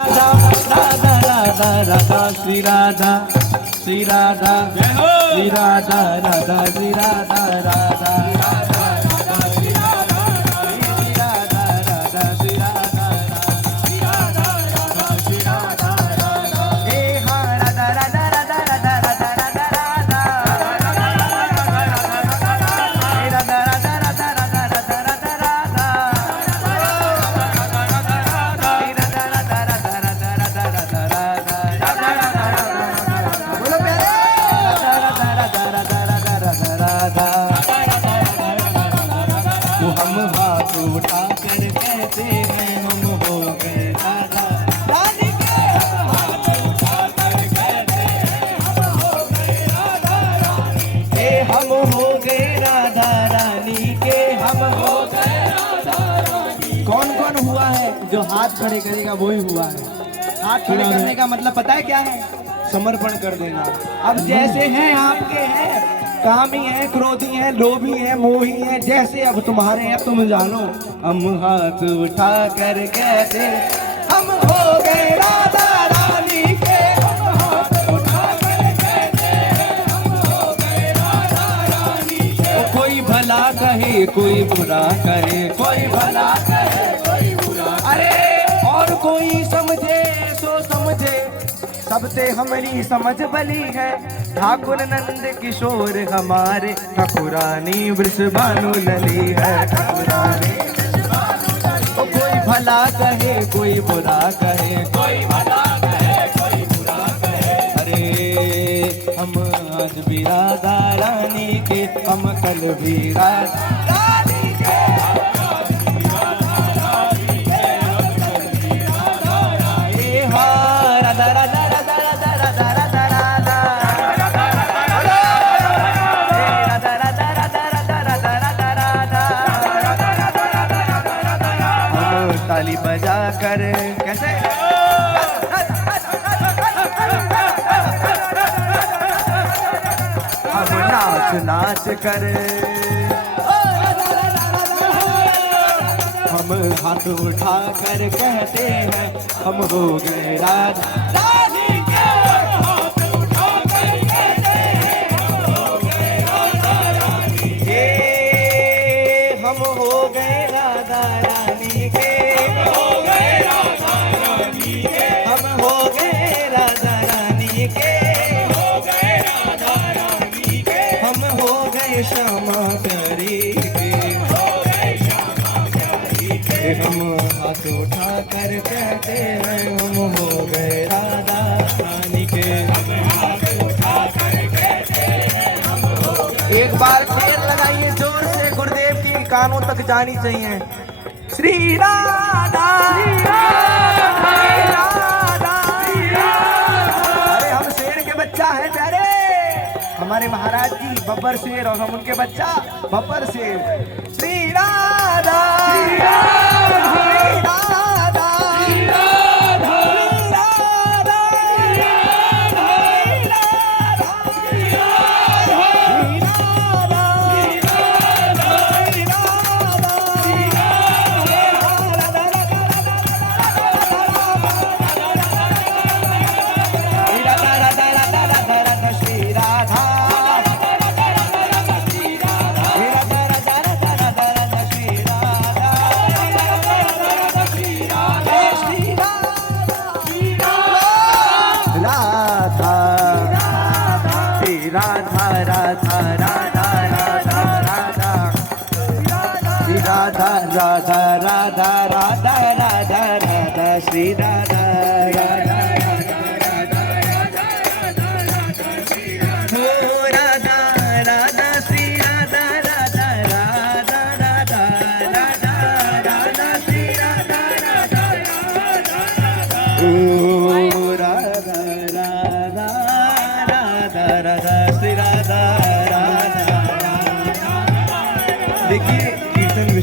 राधा राधा राधा श्री राधा श्री राधा श्री राधा राधा श्री राधा राधा उठा कर कहते हैं हम हो गए राधा रानी के उठा कर कहते हैं हम हो गए राधा रानी के हम हो गए राधा रानी के हम हो गए राधा रानी। कौन कौन हुआ है? जो हाथ खड़े करेगा वो ही हुआ है। हाथ खड़े करने का मतलब पता है क्या है? समर्पण कर देना। अब जैसे हैं आपके हैं, कामी है, क्रोधी है, लोभी है, मोही है, जैसे अब तुम्हारे हैं तुम जानो। हम हाथ उठा कर कहते हम हो गए राधा रानी के हम हाथ उठा कर कहते हम हो गए राधा रानी के। कोई भला कहे कोई बुरा कहे, कोई भला कहे कोई बुरा, अरे और कोई समझे सो समझे, सबसे हमारी समझ भली है। ठाकुर नंद किशोर हमारे ठाकुरानी वृषभानु लली है ठाकुरानी। तो कोई भला कहे कोई बुरा कहे, कोई भला कहे कोई बुरा कहे, अरे हम आज भी राधा रानी के, हम कल भी राधा रानी के, राधा राधा ताली बजा कर कैसे हम नाच नाच कर, हम हाथ उठा कर कहते हैं हम हो गए राधा रानी के, हाथ उठा कर कहते हैं हम हो गए राधा रानी के, हम हो गए राधा रानी के, हम हो गए राधा रानी के, हो गए राधा रानी के, हम हो गए श्यामा प्यारी के, हो गए श्यामा प्यारी के, हम हाथ उठा कर कहते हैं हम हो गए राधा रानी के, हम हाथ उठा कर कहते हैं हम हो गए। एक बार फेर लगाइए जोर से, गुरुदेव की कानों तक जानी चाहिए। श्री राधा है प्यारे, हमारे महाराज जी बब्बर शेर और हम उनके बच्चा बब्बर शेर। श्री राधा श्री राधा श्री राधा श्री राधा राधा राधा राधा राधा राधा श्री राधा राधा राधा राधा श्री राधा राधा राधा राधा राधा राधा श्री राधा राधा राधा।